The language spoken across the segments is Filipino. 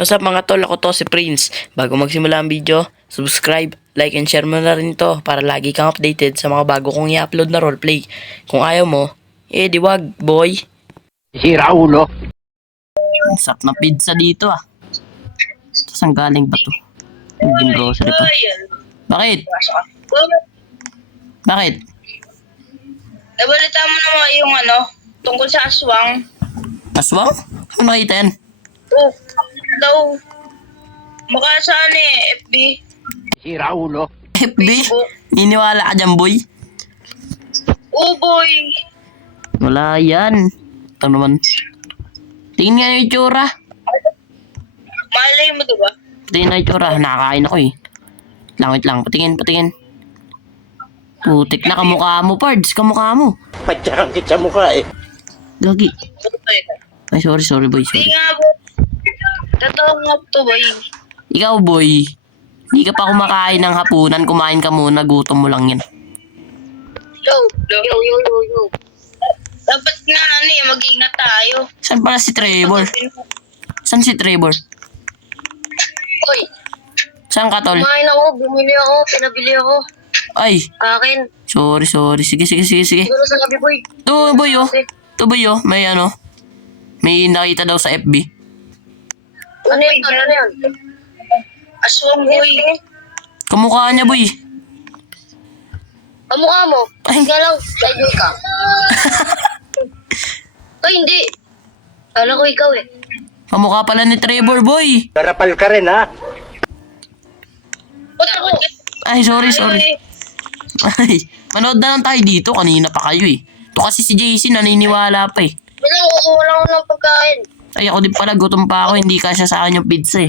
What's up mga tol, ako to si Prince. Bago magsimula ang video, subscribe, like and share mo na rin ito para lagi kang updated sa mga bago kong i-upload na roleplay. Kung ayaw mo, di wag, boy. Sira ulo. Ang sarap ng pizza dito ah. Saan galing ba to? Naging grocery pa. Bakit? Bakit? Nabalita mo naman yung tungkol sa aswang. Aswang? Ano nakita yan? Oh, daw. Mukha sa FB. Sira ulo. FB? Facebook. Niniwala ka dyan, boy? Oh, boy. Wala yan. Ito naman. Tingin nga yung itsura. Malay mo, diba? Tingin na yung itsura. Nakakain ako eh. Langit lang. Patingin. Putik na kamukha mo, Pards. Kamukha mo. Patsakit sa mukha eh. Gagi. Boy. Ay, sorry boy. Hindi Sorry. nga, boy. Totoo nga to, boy. Ikaw, boy. Hindi ka pa kumakain ng hapunan. Kumain ka muna. Gutom mo lang yan. Yo. Dapat nga, mag-ingat tayo. Saan pala si Trevor? Saan si Trevor? Oy, Saan ka, tol? kumain ako, bumili ako, pinabili ako. Ay, Akin. sorry. Sige. Siguro sa gabi, boy. Ito, boy, oh. Ito, boy, oh. May nakita daw sa FB. Ano yan? Aswang, boy. Kamukha niya, boy. Kamukha mo. Ay. Nga lang, enjoy ka. Ay, hindi. Kala ko ikaw eh. Kamukha pala ni Trevor, boy. Karapal ka rin ha. Ba't ako? Ay, sorry. Ay, manood na lang tayo dito. Kanina pa kayo eh. Ito kasi si JC naniniwala pa eh. Wala ko ng pagkain. Ay, ako din pala. Gutom pa ako. Hindi kasya sa akin yung pizza eh.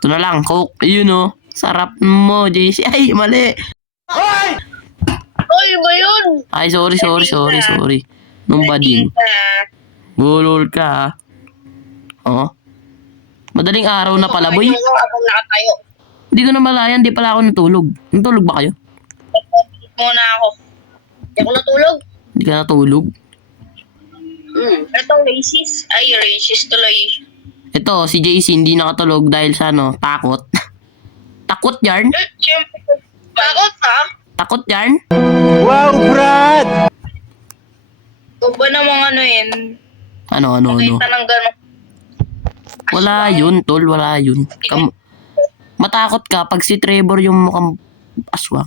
Ito na lang. Coke. Ayun oh. Sarap mo, JC. Ay, mali. Oy, ba yun? Ay, sorry. Nung bading. Bulol ka ha. Oh. Madaling araw na pala, boy. Habang nakatayo. Hindi ko na malayan. Hindi pala ako natulog. Natulog ba kayo? Muna ako. Hindi ako natulog. Hindi ka natulog. Itong racist. Ay, racist tuloy. Ito, si JC hindi nakatulog dahil sa takot. Takot yarn? Siyempre. Bakit ha? Takot yarn? Wow, Brad! O ba namang yun? Ano? Kita ng gano'n. Wala yun, tol. Wala yun. Matakot ka pag si Trevor yung mukhang aswang.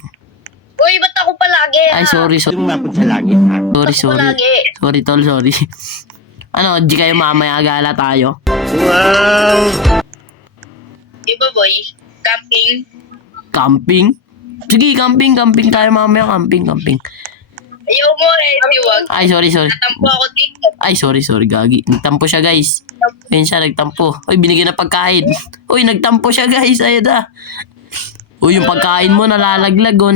Uy, ba't ako palagi ha? Ay, sorry. Tumapot sa langit ha. Sorry. Palagi. Sorry, tol. Sorry. Di kayo mamaya gala tayo? Wow! Diba, boy? Camping. Camping? Sige, camping tayo mamaya. Camping. Ayaw mo wag. Ay, sorry. Natampo ako dito. Ay, sorry, gagi. Nagtampo siya, guys. Ayun siya, nagtampo. Uy, binigyan ng pagkain. Uy, nagtampo siya, guys. Ayun na. Uy, yung pagkain mo, nalalaglag, oh.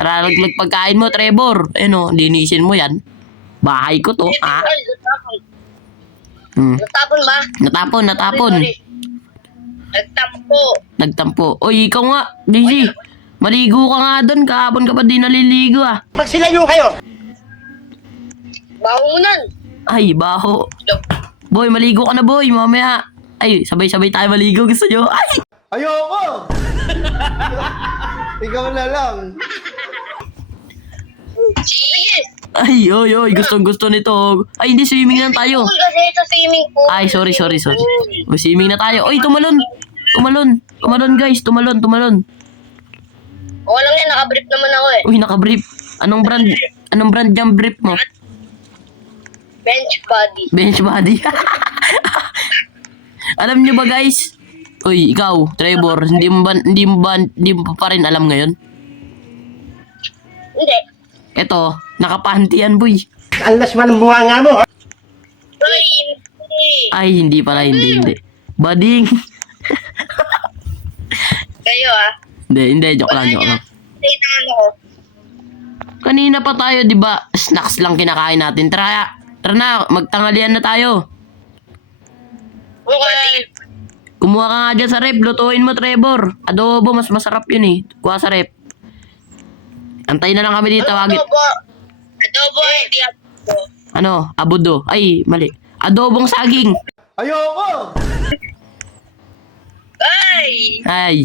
Nalalaglag pagkain mo, Trevor. Ayun, oh. Linisin mo yan. Bahay ko to, ha? Ay, natapon ba? Natapon. Sorry. Nagtampo. Uy, ikaw nga, JC. Maligo ka nga doon. Kahapon ka pa di naliligo, ah. Magsilayo kayo! Baho mo nun. Ay, baho. Boy, maligo ka na, boy. Mamaya. Ay, sabay-sabay tayo maligo. Gusto nyo? Ay! Ayoko! Ikaw na lang. Sige. Ay, oy. Gustong-gusto nito. Ay, hindi. Swimming lang tayo. Pool kasi sa swimming pool. Ay, sorry. Uy, swimming na tayo. Uy, tumalon, guys. Tumalon. Walang yan, nakabrief naman ako eh. Uy, naka-brief. Anong brand yung brief mo? Bench body. Bench body. Alam nyo ba, guys? Uy, ikaw, Trevor, hindi mo pa rin alam ngayon? Hindi. Eto, nakapanty yan, boy. Alas man ang buhanga mo ha. Uy, hindi. Ay, hindi pala, hindi. Bading. Kayo Hindi, joke lang. Say naman ako. Kanina pa tayo, di ba? Snacks lang kinakain natin. Tara na, magtanghalian na tayo. Okay. Kumuha ka nga dyan sa rep, lutuin mo, Trevor. Adobo, mas masarap yun eh. Kuha sa rep. Antayin na lang kami dito, tawagin. Adobo, hindi adobo. Ano? Abudo. Ay, mali. Adobong saging. Ayoko! Ay! Ay,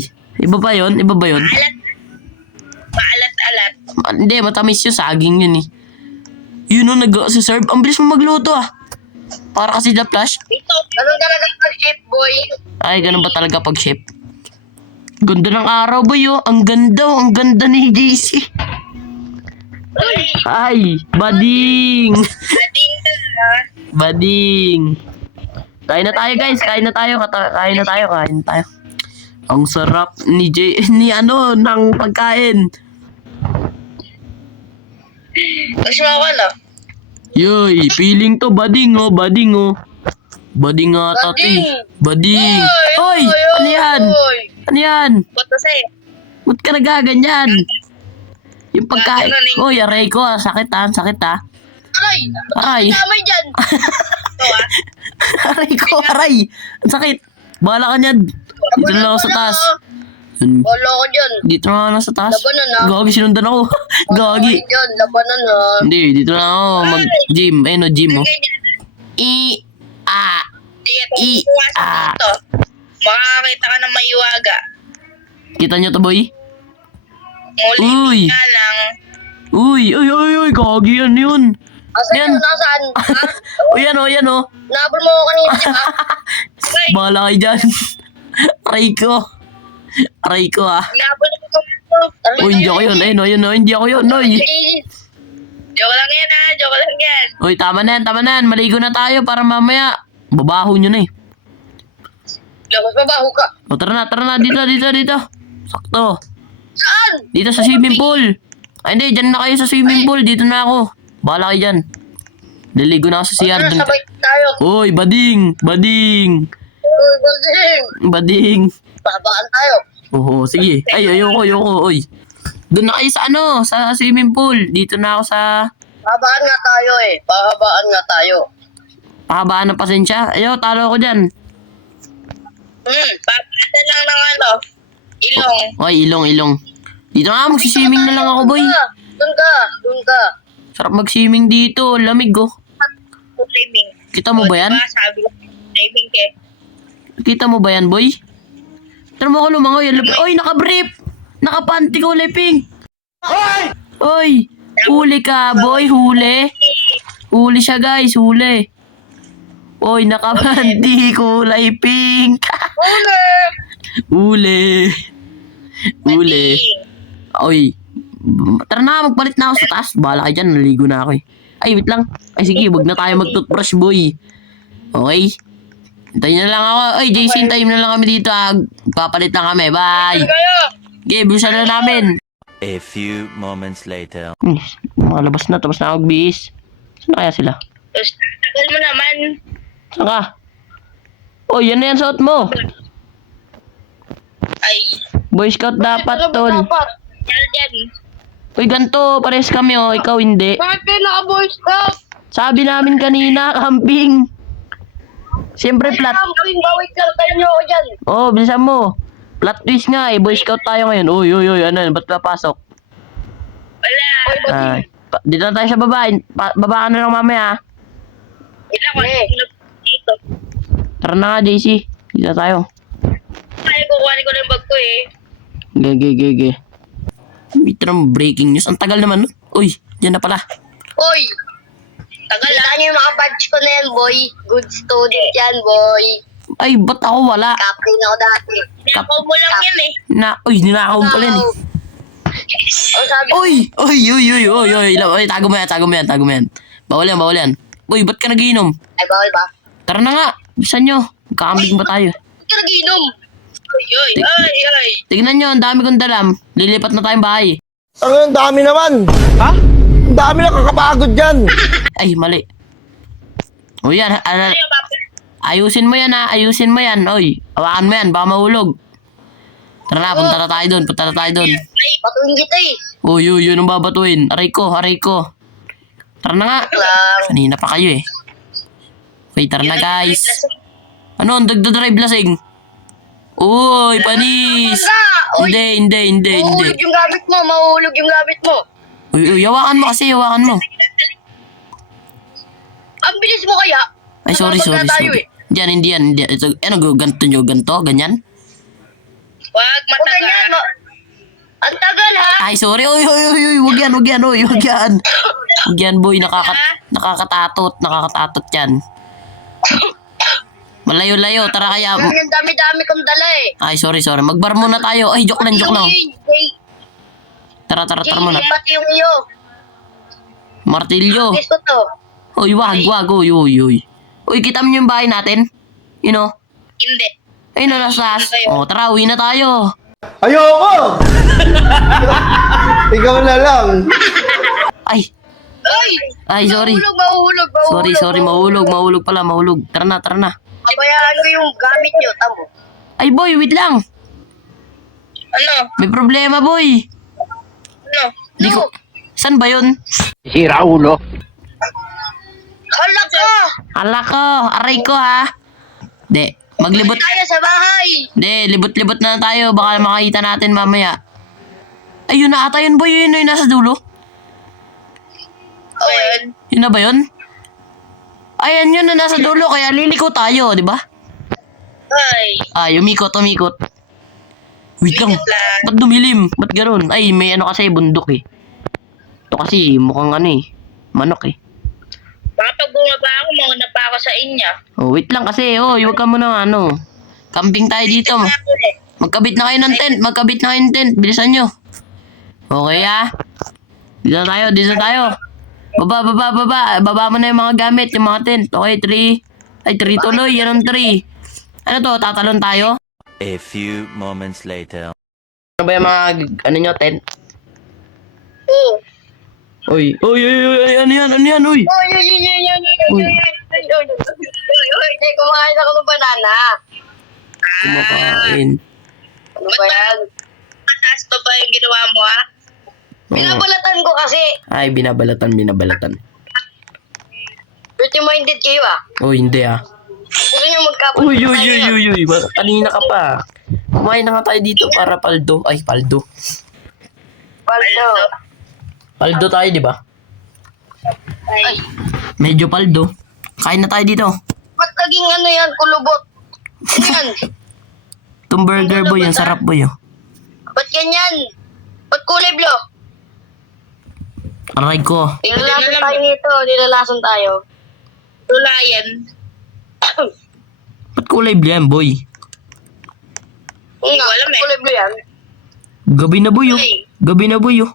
iba ba yun? Iba ba yun? Maalat-alat. Hindi, matamis yung saging yun eh. Yun o, nag-serve. Ang bilis mo magluto ah. Para kasi the flash. Ito, ganun talaga ang chef, boy. Ay, ganun ba talaga pag chef? Ganda ng araw boy oh. Ang ganda oh. Ang ganda ni JC. Ay! Ay, bading. Dating ka na. Bading. Kain na tayo guys. Kain na tayo. Kain na tayo. Kain na tayo. Ang sarap ni ng pagkain. Gusto mo ako, no? Yoy, feeling to bading oh. Bading oh. Bading nga tati. Bading. Oy, ano yan? Oy! Ano yan? Ba't kasi? Ba't ka nagaganyan? Yung pagkain. Gaganon eh. Uy, aray ko ah. Sakit ah. Sakit ah. Aray! Aray. Damay dyan! Ito, ah. Aray ko, aray. Ang sakit. Bahala ka niyan. Dito na lang ako sa taas. Yun. Wala ko dyan. Dito na lang sa taas. Labanan, ah. Gagi, sinundan ako. Gagi. Dyan, labanan, ha. Hindi, dito na ako. Mag-gym. Ayun o, gym oh. Ganyan. I-a. Dito, dito. Makakakita ka ng maiwaga. Kita nyo to, boy? Muli Uy. nga lang. Uy, uy, uy, uy. Gagi yan yun. Asan Yan. yun? Nasaan? Ha? O, yan o, yan o. Nabol mo ako kanina, di ba? Ay, Bahala kayo dyan. Aray ko. Aray ko ah. nabol mo ako. Uy, hindi ako yun. Ayun o, yun o. Hindi ako yun. Uy. Joke lang yan, ha? Joke lang yan. Uy, tama na yan, tama na yan. Maligo na tayo para mamaya. Babaho nyo na eh. Labas mabaho ka. O, tara na. Dito, dito, dito. Sakto. Saan? Dito sa swimming pool. Ay, hindi. Dyan na kayo sa swimming pool. Dito na ako. Bahala kayo dyan. Liligo na ako sa CR. Dun. Sabay tayo. Uy, bading. Bading. Uy, Golding. Bading. Babaan tayo. Oo, sige. Ay, ayoko. Uy. Doon na kayo sa sa swimming pool. Dito na ako sa Babaan nga tayo eh. Babaan nga tayo. pahabaan ng pasensya. Ayo, talo ako dyan. Babaan na lang ng ano. Ilong. Oy, ilong. Dito nga, magsiswimming na lang ako, boy. Doon ka. Sarap mag-swimming dito. Lamig, oh. Swimming. Kita mo ba yan? Diba, sabi ko, swimming ke. Kita mo ba yan, boy? Tara mo ako lumangoy. Oy, naka-brief! Naka-panty kulay pink! Oy! Huli ka, boy. Huli. Huli siya, guys. Huli. Oy, naka-panty kulay pink. Huli. Oy. Tara na, magpalit na ako sa taas. Bahala kayo dyan. Naligo na ako eh. Ay, wait lang. Ay, sige. Wag na tayo mag-toothbrush, boy. Okay? Hintayin na lang ako. Ay, JC, hintayin na lang kami dito ah. Papalit lang kami. Bye. Kayo. Okay, busan na namin. A few moments later. Makalabas na. Tapos na ako bihis. Saan na kaya sila? Tapos, tagal mo naman. Saan ka? Oh, yan na yan suot mo. Ay. Boy Scout dapat, tol. Yan dyan. Uy, ganito. Pares kami, oh. Ikaw hindi. Bakit kayo naka-boy scout? Sabi namin kanina, camping. Siyempre, flat. Camping, bawit lang tayo nyo ako dyan. Oh, bilisan mo. Flat twist nga eh. Boy Scout tayo ngayon. Uy, ano yan? Ba't papasok? Wala. Dito na tayo sa baba. Baba ka na lang mamaya. Ilan ko dito. Tara na nga, JC. Dito na tayo. Kaya kukuhanin ko na yung bag ko eh. Ge. Wait lang, breaking news. Ang tagal naman. Uy, dyan na pala. Hoy! Tagal lang. Kita niyo yung mga badge ko na yan, boy. Good student yan, boy. Ay, ba't ako wala? Captain ako dati. Nakaw mo lang yan eh. Ninakaw mo pala yan eh. Ang sabi ko, Uy, tago mo yan. Bawal yan. Uy, ba't ka nagiinom? ay bawal ba? Tara na nga, bisan nyo. Magkakambing ba tayo? Ba't ka nagiinom? Ay. Tignan nyo, ang dami kong dalam. Lilipat na tayong bahay. Ang dami naman! Ha? Ang dami na kakapagod dyan! Ay, mali. O yan, ayusin mo yan ha, Oy, hawakan mo yan, baka mahulog. Tara na, punta na tayo doon. Ay, patuhin kita eh. Uy, anong babatuin? Aray ko. Tara na nga. Lang. Kanina pa kayo eh. Wait, tara na guys. Ano, ang drive lasing? Uy, panis! Hindi. Mahulog yung gamit mo. Uy, hawakan mo kasi, Ang bilis mo kaya. Ay, sorry. Nababag na tayo eh. Diyan, hindi yan. Hindi. Ito, ano, ganito nyo, ganito, ganyan? Wag Huwag ganyan, ang tagal ha. Ay, sorry. Uy, wag yan, uy, wag yan. Wag yan, boy. Nakakatatot yan. Malayo-layo, tara kaya. Ang dami-dami kong dala eh. Ay, sorry. Magbar muna tayo. Ay, joke lang. Tara muna. Pati yung iyo. Martilyo. Gusto to. Uy, wag. Uy. Uy, kita mo yung bahay natin? You know? Hindi. Ay, nalasas. Oh, tara, uwi na tayo. Ayoko! Ikaw na lang. Ay, Ay! sorry. Mahulog. Sorry, mahulog pala. Tara na. Kabayaan ko yung gamit nyo, tamo. Ay, boy, wait lang. Ano? May problema, boy. Ano? Di ko... San ba yun? Hala ka! Ala ko, aray ko ha. De, maglibot. Tayo sa bahay! De, libot-libot na tayo. Baka makita natin mamaya. Ayun na ata yun, boy. Yun na yung nasa dulo. Ayan. Yun na ba yun? Ayan yun na nasa dulo. Kaya liliko tayo, di ba? Ay. Ay, umikot. Wait lang. Ba't dumilim? Ba't gano'n? Ay, may ano kasi bundok eh. Ito kasi mukhang ano eh. Manok eh. Baka pag bumaba ako, mauna pa ako sa inyo. Oh, wait lang kasi. Oh, huwag ka muna ano. Camping tayo dito. Ako eh. Magkabit na kayo ng tent. Bilisan nyo. Okay ah. Dito tayo. Baba. Baba mo na yung mga gamit, yung mga tent. Okay, 3. Ay, 3 tuloy. Yan ang 3. Ano to? Tatalon tayo? A few moments later. Ano ba yung mga, ano nyo, tent? Oo. Uy, ano yan, uy. Hindi, kumain ako ng banana. Kumakain. Ano ba yan? Mataas pa ba yung ginawa mo, ha? Binabalatan ko kasi. Ay, binabalatan. Pretty-minded kayo ah. Oh, hindi ah. Gusto nyo magkapunta Uy. Kanina ka pa. Kumain na nga tayo dito para paldo. Ay, paldo. Paldo. Paldo tayo, di ba? Ay, Medyo paldo. Kain na tayo dito. ba't naging ano yan, kulubot? Ano yan? Itong burger boy, ang sarap boy. Oh. Ba't ganyan? Ba't kulay blue? Aray ko. Nilalason tayo nito, nilalason tayo. Tulayan. Ba't kulay blue yan, boy? Hindi ko alam eh. Kulay blue yan. Gabi na boy, oh.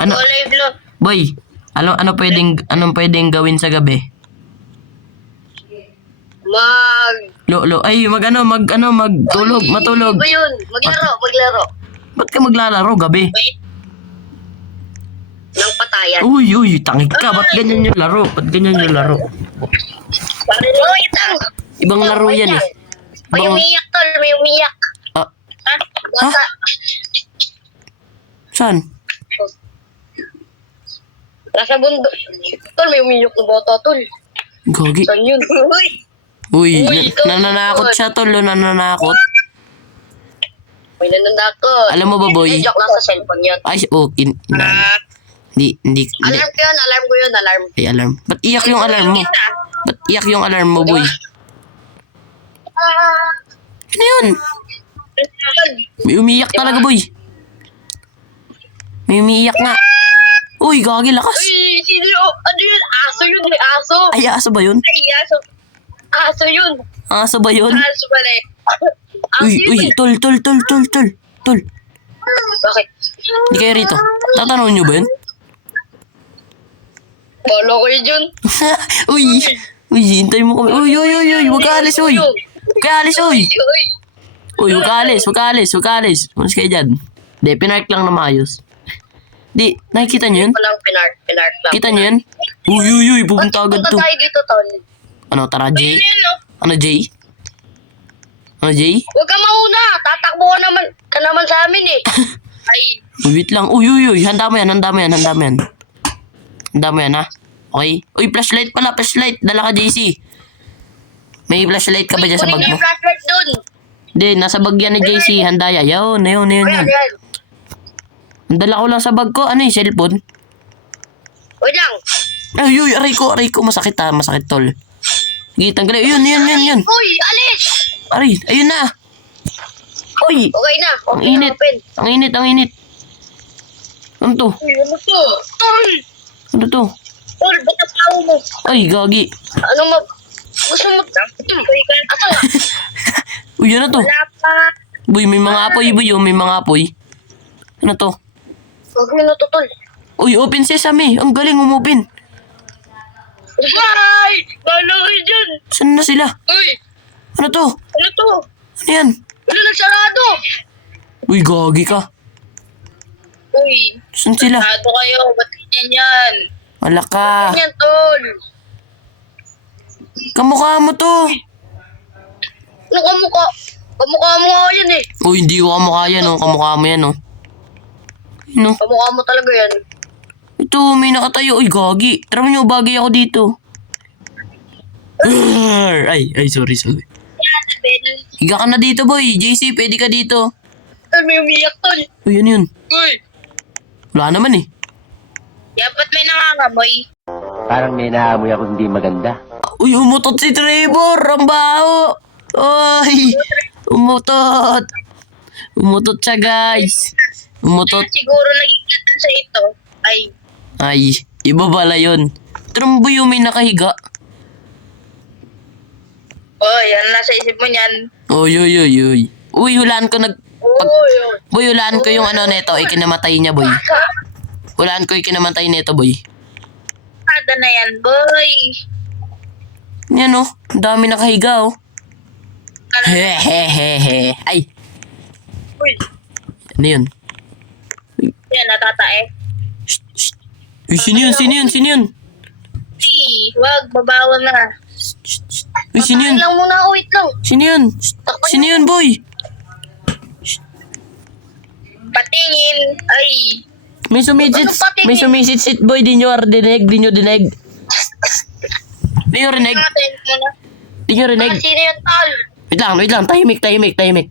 Ano? Kulay blue. Boy, anong pwedeng gawin sa gabi? Magtulog, matulog. Ba yun? Maglaro. Ba't ka maglalaro gabi? Wait. Nang patayan. Uy, tangik ka. Ba't ganyan yung laro? Wait lang. Ibang laro yan eh. May umiyak tol, may umiyak. Ah, Ha? Bata. saan? Nasa bundok. Tol, may umiyak na bata tol. Gagi. Saan yun? Uy, ikaw, nananakot tol. siya tol. Nananakot. May nanandakot. Alam mo ba, boy? Joke lang sa cellphone yun. Ay, hindi. Alarm ko yun. Ay, alarm. Ba't iyak yung alarm mo? Ba't iyak yung alarm mo, boy? Ano yun? May umiiyak talaga, boy. May umiiyak nga. Uy, gagi, lakas. Uy, sino yun? Ano yun? Aso yun, may aso. Ay, aso ba yun? Ay, aso. Aso yun. Aso ba yun? Aso pala eh. Aso Uy, yun. tol. Bakit? Hindi kayo rito. Tatanungin nyo ba yun? Bolo ko yun yun. Uy, hintay mo kami. Uy, huwag ka alis, uy. Huwag ka alis, uy. Uy, huwag ka alis. Umalis kayo dyan. Di, pinark lang na maayos. Di, nakikita nyo yun? Walang pinark lang. Kita nyo yun? Uy, pupunta agad Punta to. tayo dito, Tol. Ano, tara, Jay? Ano, Jay? Huwag ka mauna. Tatakbo ka naman sa amin eh. Ay. Wait lang. Uy. Handa mo yan, ha? Okay? Uy, flashlight pala, Dala ka, JC. May flashlight ka ba dyan sa bag Kunin mo? yung flashlight dun. Hindi, nasa bag yan ni JC. Handa yan. Yun. Ayan. Ang dala ko lang sa bag ko. Ano yung cellphone? Wait lang. Ay, uy, aray ko. Masakit ha, masakit tol. Sige, tanggalin. Yun. Uy, alis! Aray, ayun na. Uy, Okay na. ang Okay na, init. open. Ang init. Ano to? Uy, ano to? Tol! Ano to? Tol, ba't napaw mo? Ay, gagi. Anong gusto mo? Ato? Uy, ano to? Wala pa. Boy, may mga apoy, boy. Oh, may mga apoy. Ano to? Huwag mo na to, tol. Uy, open sesame. Ang galing umopen. Bye! Bala kayo dyan! Saan na sila? Uy! Ano to? Ano to? Ano yan? Wala nagsarado! Uy, gagi ka. Uy, Saan sila? ano kayo? Ba't ganyan yan? Wala ka. Ganyan, tol. Kamukha mo to. Ano kamukha? Kamukha mo nga yan eh. Uy, hindi ko kamukha yan, oh. Kamukha mo yan, oh. Ano? Kamukha mo talaga yan. Ito, may nakatayo. Uy, gagi. Tara mo nyo, bagay ako dito. Ay, sorry. Yan, Ben. Higa ka na dito, boy. JC, pwede ka dito. Tol, may umiyak, tol. Uy, yun. Uy! Wala naman, eh. Yan, ba't may nangangamoy? Parang may naamoy ako hindi maganda. Uy, umutot si Trevor. Ang baho. Uy, umutot. Umutot siya, guys. Umutot. Siguro naging ganda sa ito. Ay, iba pala yun. Trumbo yung may nakahiga. Oh, yan nasa isip mo niyan. Uy. Uy, hulaan ko Uy! Boy, hulaan ko yung ano neto. Ikinamatay niya, boy. Hulaan ko ikinamatay neto, boy. Ada na yan, boy. Yan, oh. Ang dami nakahiga, oh. Hehehehe. Ay, Uy! ano yun? Yan, natatae. Uy, sino yun? Hey, wag, babawa na. Uy, sino yun? Wait lang muna, wait lang. Sino yun, boy? Patingin. Ay, May sumisit, boy. Di nyo dinig. Di nyo rinig. natin muna. Di nyo rinig. Sino yung tol? Wait lang. Tahimik.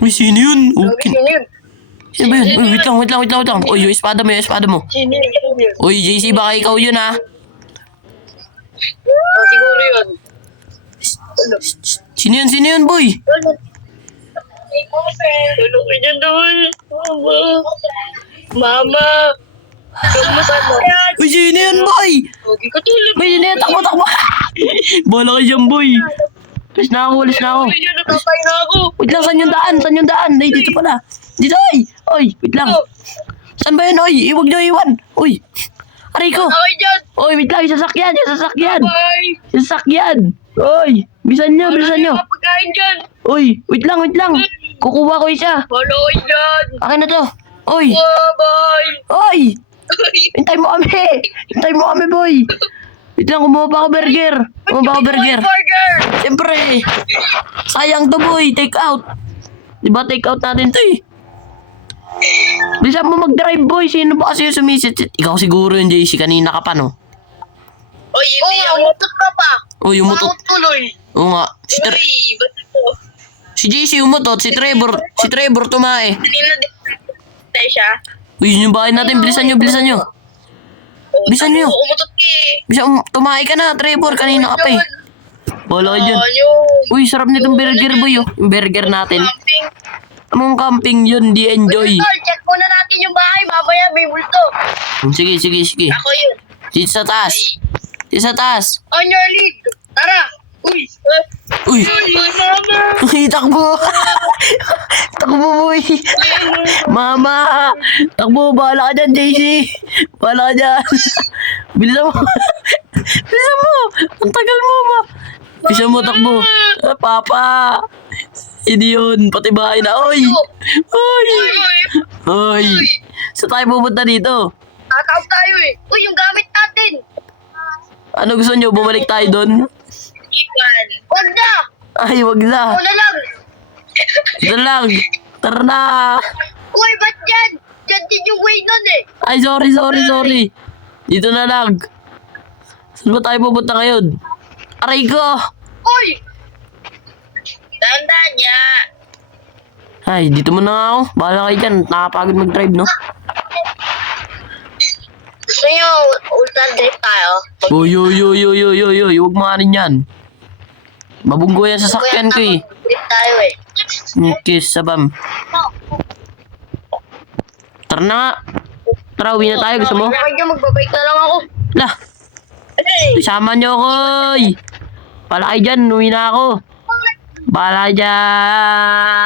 Uy, sino yun? Okay. Sino yun? Sino ba yun? Uy, wait lang. Uy, yung espada mo. Sino yun? Uy, JC, baka ikaw yun, ha? Siguro yun. Sino yun, boy? Tulog ka dyan, tol. Mama! Kamusta mo? Uy, sino yun, boy? Huwag ka tulog. Boy, sino yun? Takbo. Bola ka dyan, boy. Alis na ako. Medyo natatay na ako. Wait lang, saan yung daan? Ay, dito pala. Dito, ay! Oy, wait lang. Saan ba yun, oy? Huwag nyo iwan. Oy, aray ko. Okay dyan. Oy, wait lang, yung sasakyan. Bye! Oy, bilisan nyo. Pagkain dyan. Oy, wait lang. Kukuha ko isa. Wala kayo dyan. Akin na to. Oy, Bye! oy! Hintay mo kami, boy. Wait lang, kumuha pa ako burger. Burger! Siyempre. Sayang to, boy. Take out. Diba, take out natin to, eh. Bilisan mo mag-drive, boy. Sino ba kasi yung sumisit? Ikaw siguro yung JC. Kanina ka pa, no? Oy, hindi ako. umutot ka pa. Uy, umutot. Bakit tuloy? Oo nga. Uy, ba't ito? Si JC umutot. Si Trevor tumae. Kanina din tayo siya. Uy, yun yung bahay natin. Bilisan nyo. Bilisan nyo. Umutot ka eh. Tumae ka na, Trevor. Kanina ka pa, eh. Wala ka dyan. Yun. Uy, sarap nitong burger, boy, oh. Yung burger natin. Camping. Anong camping yun? Di enjoy. Tol, check muna natin yung bahay. Mamaya may multo. Sige. Ako yun. Dito sa taas. On your lead. Tara. Uy. Uy, Mama. uy, takbo. Boy. Mama. Takbo, bahala ka dyan, JC. Bahala ka dyan. Bilisan mo. Ang tagal mo, ma. Bilisan mo, takbo. Ah, Papa. Hindi yun. Pati bahay na. Oy. Saan tayo pupunta dito? Tataw tayo eh. Uy, yung gamit natin. Ano gusto nyo? Bumalik tayo doon? Ipan. Huwag na. Ay, wag na. Una lang. Ito lang. Tara na. Uy, ba't yan? Yan din yung way nun eh. Ay, sorry. Dito na lang. Saan ba tayo pupunta ngayon? Aray ko. Uy. Tandaan niya. Ay, dito mo na nga ako. Bahala kayo dyan. Nakapagod mag-drive, no? Gusto nyo, ultra drift tayo? Uy, huwag mo anin yan. Mabunggo yan sa sakyan ko eh. Drift tayo eh. Kiss, sabam. Tara na nga. Tara, uwi na tayo. Gusto mo? Bakit nyo magbabike na lang ako? Lah, isama niyo ako. Pala kayo dyan, uwi na ako. Bahala dyan.